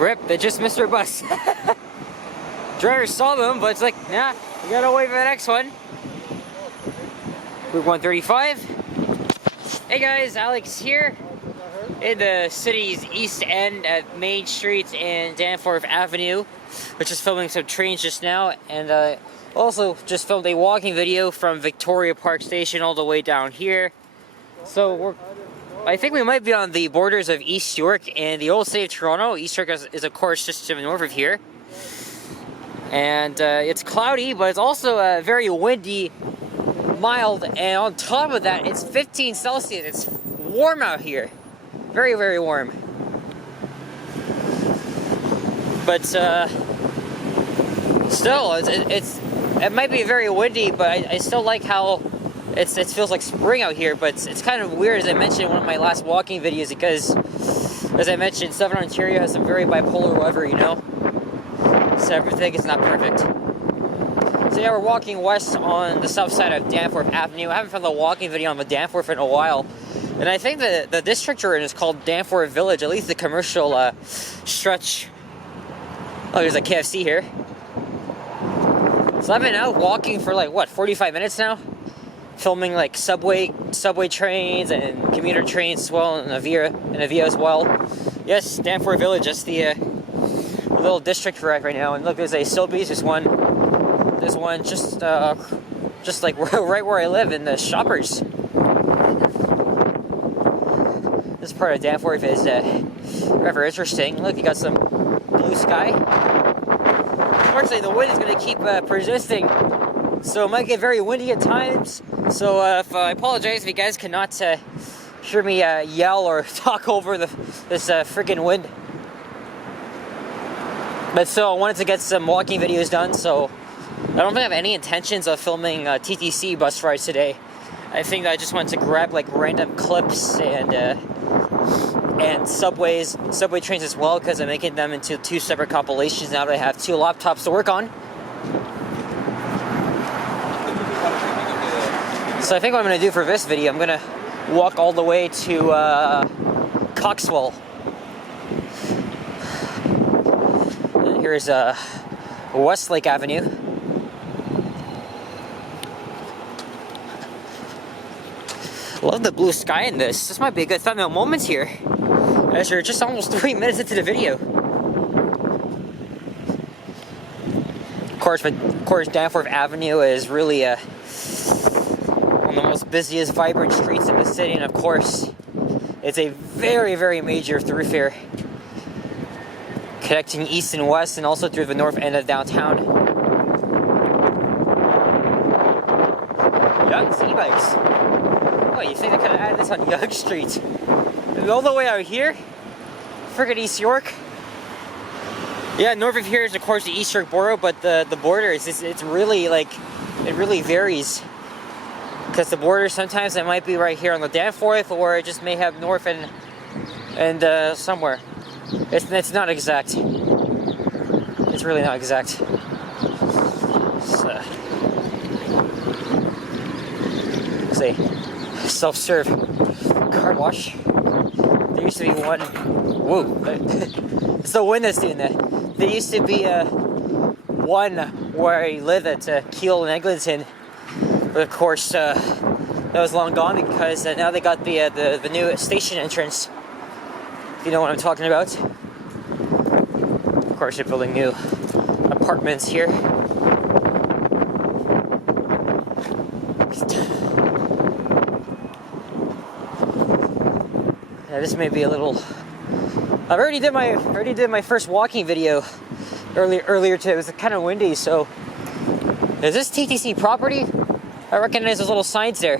Rip, they just missed our bus. Driver saw them, but it's like, nah, we gotta wait for the next one. Route 135. Hey guys, Alex here in the city's east end at Main Street and Danforth Avenue. We're just filming some trains just now, and also just filmed a walking video from Victoria Park Station all the way down here. So I think we might be on the borders of East York and the old city of Toronto. East York is of course just to the north of here. And it's cloudy, but it's also very windy, mild, and on top of that, it's 15 Celsius. It's warm out here. Very, very warm. But still, it might be very windy, but I still like how it feels like spring out here. But it's kind of weird, as I mentioned in one of my last walking videos, because, as I mentioned, Southern Ontario has some very bipolar weather, you know? So everything is not perfect. So yeah, we're walking west on the south side of Danforth Avenue. I haven't found a walking video on the Danforth in a while. And I think the district we're in is called Danforth Village, at least the commercial stretch. Oh, there's a KFC here. So I've been out walking for like, what, 45 minutes now? Filming like subway trains and commuter trains as well, and Avia as well. Yes, Danforth Village, that's the little district we're at right now. And look, there's a Sobeys, there's one just like right where I live in the Shoppers. This part of Danforth is rather interesting. Look, you got some blue sky. Unfortunately, the wind is going to keep persisting, so it might get very windy at times. So I apologize if you guys cannot hear me yell or talk over this freaking wind. But still, I wanted to get some walking videos done, so I don't think I have any intentions of filming TTC bus rides today. I think I just wanted to grab like random clips and subway trains as well, because I'm making them into two separate compilations now that I have two laptops to work on. So I think what I'm going to do for this video, I'm going to walk all the way to Coxwell. And here's Westlake Avenue. Love the blue sky in this. This might be a good thumbnail moment here, as we're just almost 3 minutes into the video. Of course, Danforth Avenue is really one of the most busiest, vibrant streets in the city, and of course, it's a very, very major thoroughfare connecting east and west, and also through the north end of downtown. Young's e-bikes. Oh, you think I could have added this on Yonge Street? And all the way out here? Friggin' East York? Yeah, north of here is of course the East York borough, but the border it's really like, it really varies. Because the border sometimes it might be right here on the Danforth, or it just may have north and somewhere. It's not exact. It's really not exact. So, see. Self-serve car wash. There used to be one. Whoa! It's the wind that's doing that. There used to be one where I lived at Keele and Eglinton, but of course that was long gone, because now they got the new station entrance. If you know what I'm talking about. Of course, they're building new apartments here. Yeah, this may be a little. I already did my first walking video earlier today. It was kind of windy, so is this TTC property? I recognize those little signs there.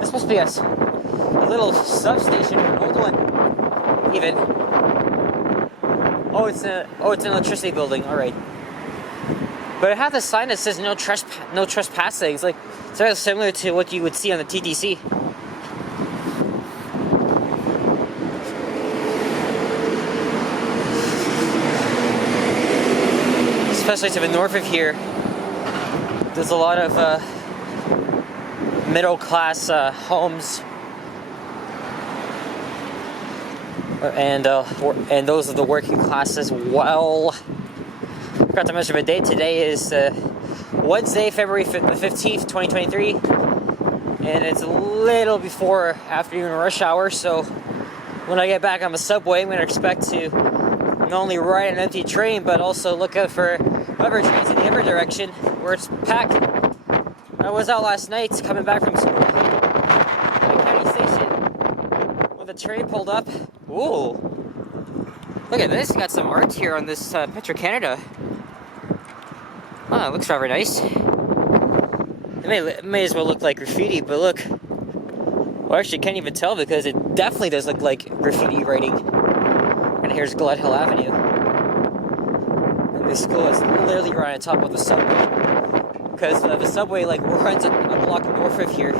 This must be a little substation, an old one, even. Oh, it's an electricity building. All right, but it has a sign that says no trespassing. It's like very similar to what you would see on the TTC. Especially to the north of here, there's a lot of middle-class homes and those are the working class as well. Forgot to mention the date. Today is Wednesday, February 15th, 2023, and it's a little before afternoon rush hour, so when I get back on the subway, I'm going to expect to not only ride an empty train, but also look out for other trains in the other direction, where it's packed. I was out last night, coming back from school, at County Station, when the train pulled up. Ooh! Look at this, got some art here on this Petro-Canada. Oh, it looks rather nice. It may as well look like graffiti, but look. Well, actually, can't even tell because it definitely does look like graffiti writing. And here's Glut Hill Avenue. And this school is literally right on top of the subway. Because the subway runs a block north of here.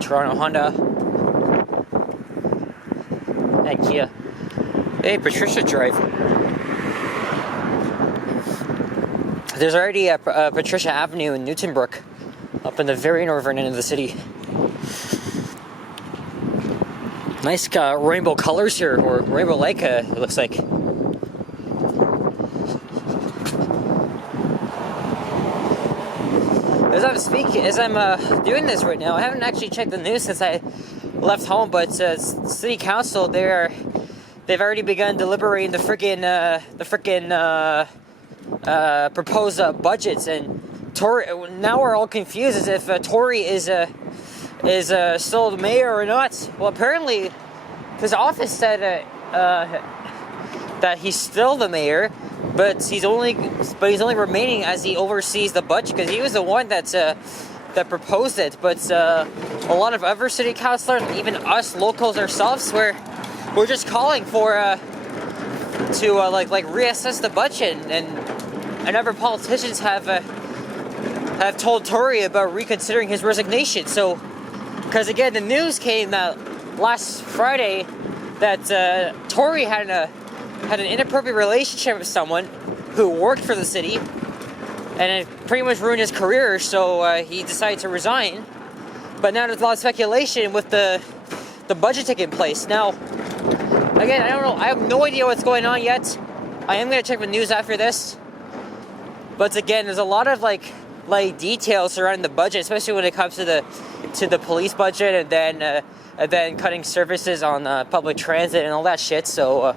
Toronto Honda and Kia. Hey, Patricia Drive. There's already a Patricia Avenue in Newtonbrook, up in the very northern end of the city. Nice rainbow colors here, or rainbow-like, it looks like. As I'm doing this right now, I haven't actually checked the news since I left home, but City Council, they've already begun deliberating the frickin' proposed budgets, and Tory. Now we're all confused as if Tory is still the mayor or not. Well, apparently, his office said that he's still the mayor. But he's only remaining as he oversees the budget, because he was the one that proposed it. But a lot of other city councilors, even us locals ourselves, we're just calling for to reassess the budget, and other politicians have told Tory about reconsidering his resignation. So, because again, the news came last Friday that Tory had an inappropriate relationship with someone who worked for the city, and it pretty much ruined his career, so he decided to resign. But now there's a lot of speculation with the budget taking place. Now, again, I don't know, I have no idea what's going on yet. I am going to check the news after this. But again, there's a lot of details surrounding the budget, especially when it comes to the police budget, and then cutting services on public transit and all that shit. So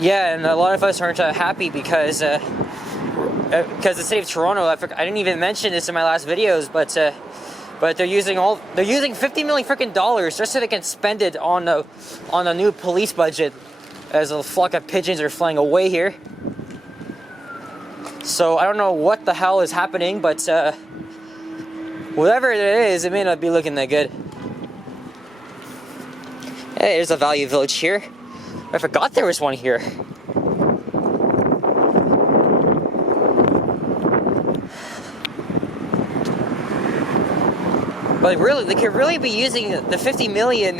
yeah, and a lot of us aren't happy because the city of Toronto, I didn't even mention this in my last videos, but they're using $50 million freaking dollars just so they can spend it on a new police budget, as a flock of pigeons are flying away here. So I don't know what the hell is happening, but whatever it is, it may not be looking that good. Hey, there's a Value Village here. I forgot there was one here. But really, they could really be using the $50 million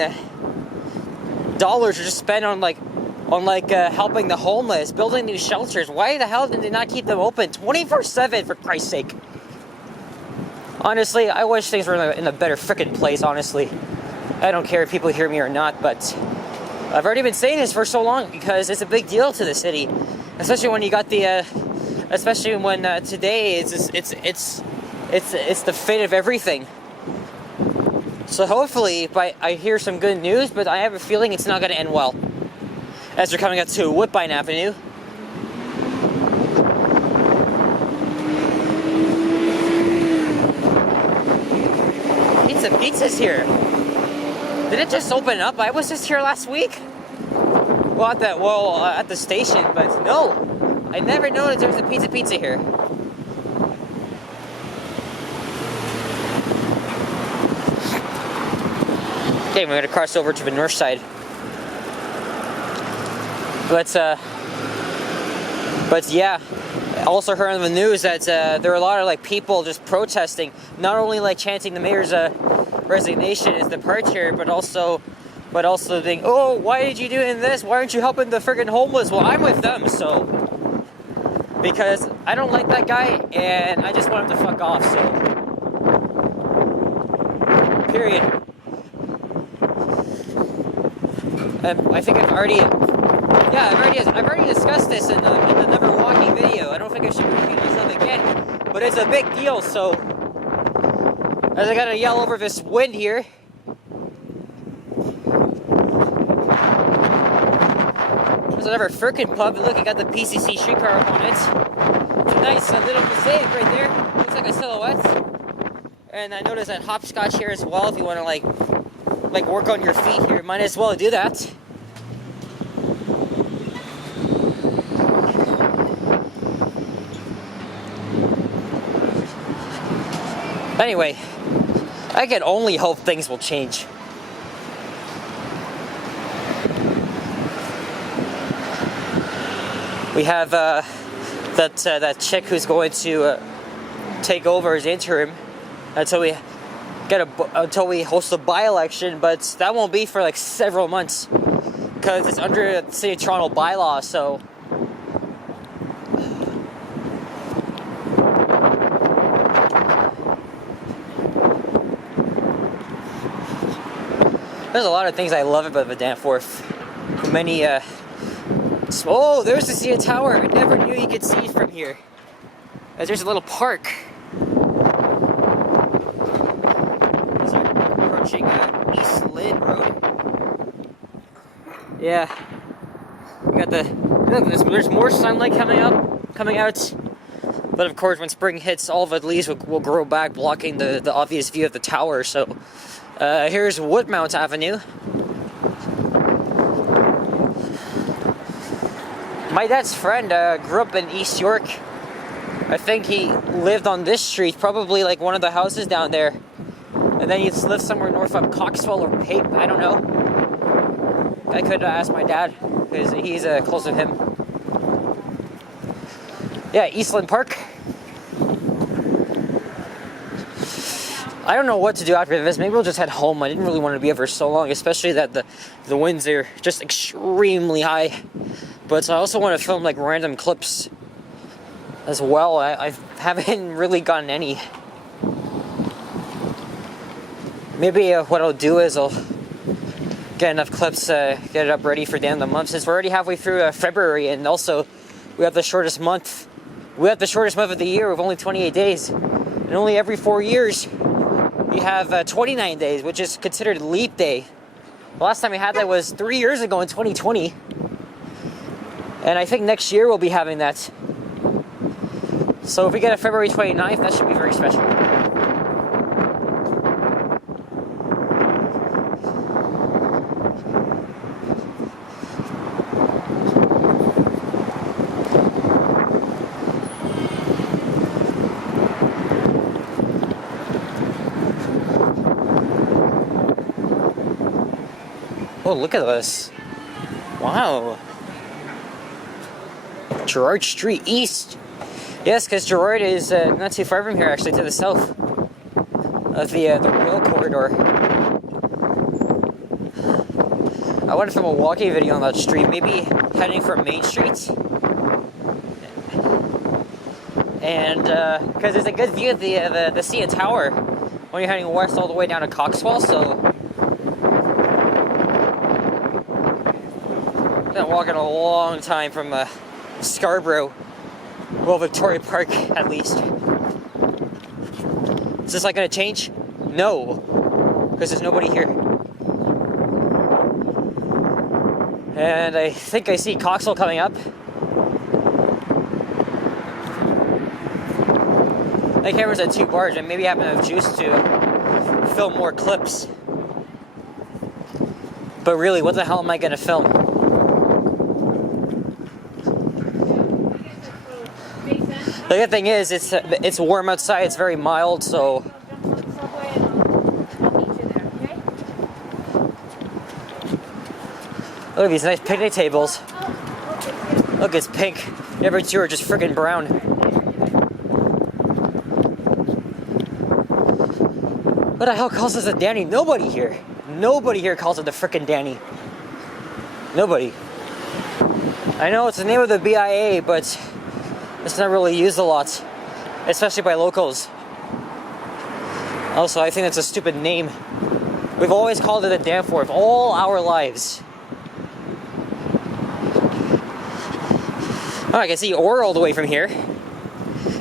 to just spend on helping the homeless, building new shelters. Why the hell did they not keep them open 24/7, for Christ's sake? Honestly, I wish things were in a better frickin' place, honestly. I don't care if people hear me or not, but I've already been saying this for so long because it's a big deal to the city, especially when you got especially when today it's the fate of everything. So hopefully, I hear some good news, but I have a feeling it's not going to end well. As we're coming up to Woodbine Avenue. Pizza's here. Did it just open up? I was just here last week. Well, at the station, but no. I never noticed there was a pizza here. Okay, we're gonna cross over to the north side. But yeah, I also heard on the news that there are a lot of people just protesting, not only chanting the mayor's resignation, his departure, but also but also think, oh, why did you doing this? Why aren't you helping the friggin' homeless? Well, I'm with them, so. Because I don't like that guy, and I just want him to fuck off, so. Period. I think I've already discussed this in the Never Walking video. I don't think I should repeat myself again, but it's a big deal, so. As I gotta yell over this wind here. There's another frickin' pub. Look, I got the PCC streetcar up on it. It's a nice little mosaic right there. Looks like a silhouette. And I noticed that hopscotch here as well. If you want to like work on your feet here, might as well do that. Anyway, I can only hope things will change. We have that chick who's going to take over as interim until we host a by-election, but that won't be for like several months because it's under the City of Toronto bylaw. So there's a lot of things I love about the Danforth. Many oh, there's the CN Tower. I never knew you could see it from here. There's a little park. As I'm approaching East Lynn Road. Yeah. We got there's more sunlight coming out. But of course, when spring hits, all of the leaves will grow back, blocking the obvious view of the tower. So here's Woodmount Avenue. My dad's friend grew up in East York. I think he lived on this street, probably like one of the houses down there. And then he lived somewhere north of Coxwell or Pape, I don't know. I could ask my dad, because he's close to him. Yeah, Eastland Park. I don't know what to do after this. Maybe we'll just head home. I didn't really want to be here for so long, especially that the winds are just extremely high. But I also want to film like random clips as well. I haven't really gotten any. Maybe what I'll do is I'll get enough clips, get it up ready for the end of the month. Since we're already halfway through February, and also we have the shortest month. We have the shortest month of the year with only 28 days. And only every 4 years we have 29 days, which is considered leap day. The last time we had that was 3 years ago in 2020. And I think next year we'll be having that. So if we get a February 29th, that should be very special. Oh, look at this. Wow. Gerrard Street East. Yes, because Gerrard is not too far from here, actually, to the south of the rail corridor. I want to film a walking video on that street, maybe heading from Main Street. And because there's a good view of the CN Tower when you're heading west all the way down to Coxwell, so I've been walking a long time from Scarborough, well, Victoria Park at least. Is this like gonna change? No, because there's nobody here. And I think I see Coxwell coming up. My camera's at 2 bars, and maybe I haven't enough juice to film more clips. But really, what the hell am I gonna film? The good thing is, it's warm outside. It's very mild, so. Look at these nice picnic tables. Look, it's pink. The other two are just friggin' brown. What the hell calls us a Danny? Nobody here. Nobody here calls it the frickin' Danny. Nobody. I know it's the name of the BIA, but it's not really used a lot, especially by locals. Also, I think that's a stupid name. We've always called it a Danforth all our lives. Oh, I can see Orr all the way from here.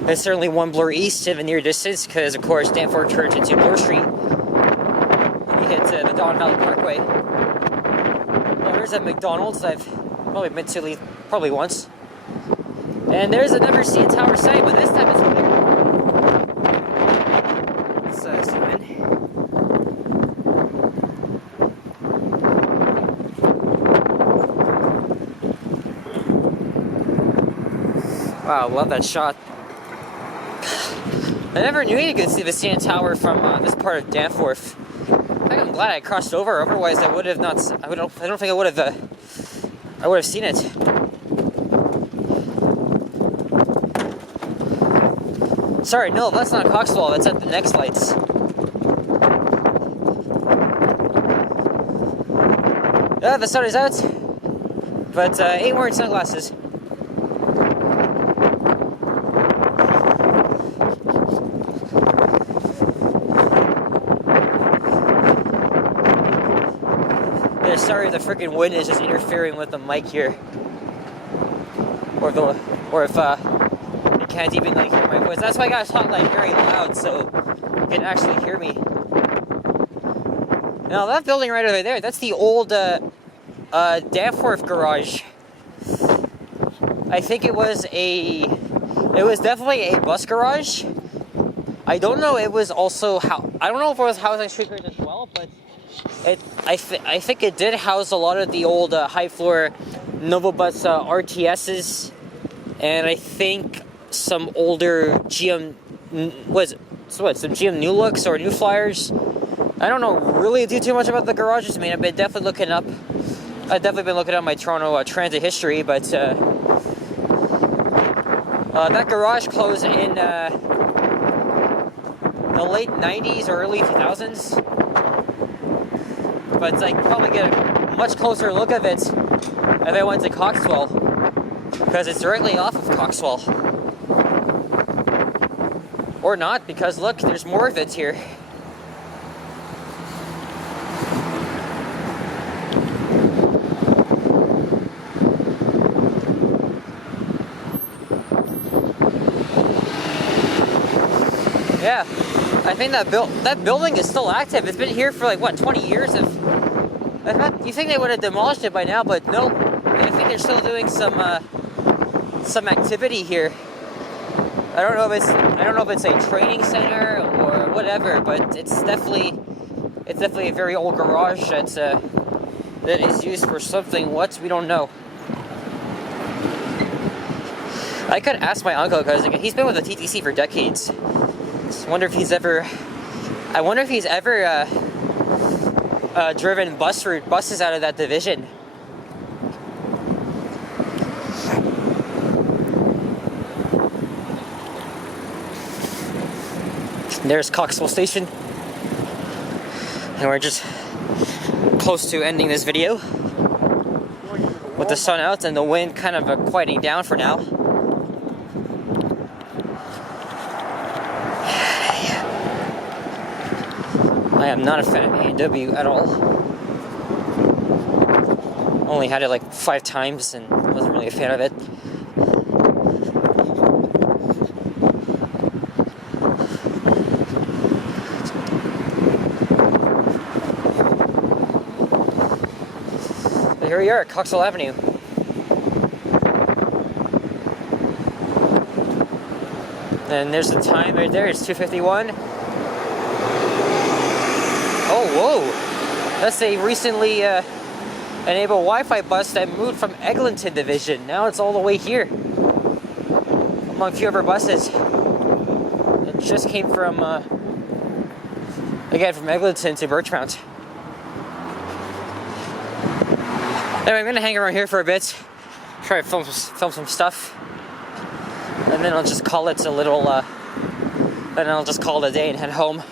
There's certainly one Bloor East in the near distance, because of course Danforth turns into Bloor Street. And you hit the Don Valley Parkway. Oh, there's a McDonald's I've probably been to probably once. And there's a never seen tower site, but this time it's clear. Let's zoom in. Wow, love that shot. I never knew you could see the CN Tower from this part of Danforth. I'm glad I crossed over. Otherwise, I would have not. I don't think I would have. I would have seen it. Sorry, no, that's not Coxwell. That's at the next lights. Yeah, the sun is out, but ain't wearing sunglasses. Sorry, the freaking wind is just interfering with the mic here, or if you can't even like hear my voice. That's why I gotta talk like very loud so you can actually hear me. Now that building right over there, that's the old Danforth garage. I think it was definitely a bus garage. I don't know. It was also I don't know if it was housing streetcars as well, but. I think it did house a lot of the old high floor Novobus RTSs, and I think some older GM some GM New Looks or New Flyers. I don't know really too much about the garages. I mean, I've been definitely looking up. I've definitely been looking up my Toronto transit history, but that garage closed in the late '90s or early 2000s. But I could probably get a much closer look of it if I went to Coxwell, because it's directly off of Coxwell. Or not, because look, there's more of it here. Yeah, I think that building is still active. It's been here for like, what, 20 years? You think they would have demolished it by now, but no. I think they're still doing some activity here. I don't know if it's a training center or whatever, but it's definitely a very old garage that is used for something. What, we don't know. I could ask my uncle, because he's been with the TTC for decades. I wonder if he's ever driven buses out of that division. There's Coxwell Station, and we're just close to ending this video with the sun out and the wind kind of quieting down for now. I am not a fan of A&W at all. Only had it like 5 times and wasn't really a fan of it. But here we are at Coxwell Avenue. And there's the time right there, it's 2:51. Oh, whoa! That's a recently enabled Wi-Fi bus that moved from Eglinton Division. Now it's all the way here, among a few other buses. It just came from, again, from Eglinton to Birchmount. Anyway, I'm gonna hang around here for a bit, try to film some stuff, and then I'll just call it a little, then I'll just call it a day and head home.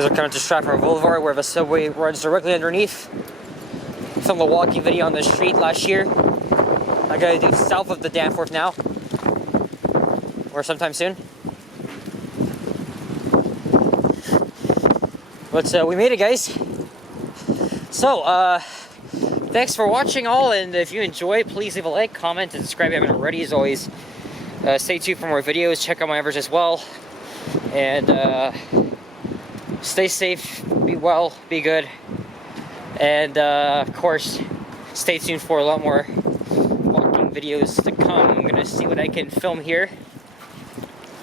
Because we're coming to Stratford Boulevard where the subway runs directly underneath. Filmed a walking video on the street last year. I gotta do south of the Danforth now. Or sometime soon. But we made it, guys. So, thanks for watching all, and if you enjoy, please leave a like, comment, and subscribe if you haven't already. As always, stay tuned for more videos. Check out my average as well. And stay safe, be well, be good. And of course, stay tuned for a lot more walking videos to come. I'm gonna see what I can film here,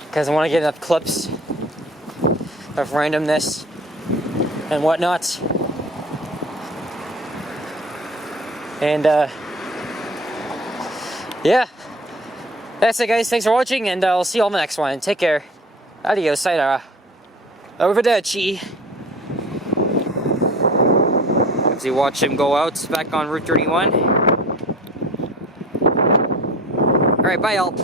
because I want to get enough clips of randomness and whatnot. And yeah, that's it, guys. Thanks for watching, and I'll see you all in the next one. Take care. Adios, sayonara. Arrivederci. As you watch him go out back on Route 31. Alright, bye, y'all.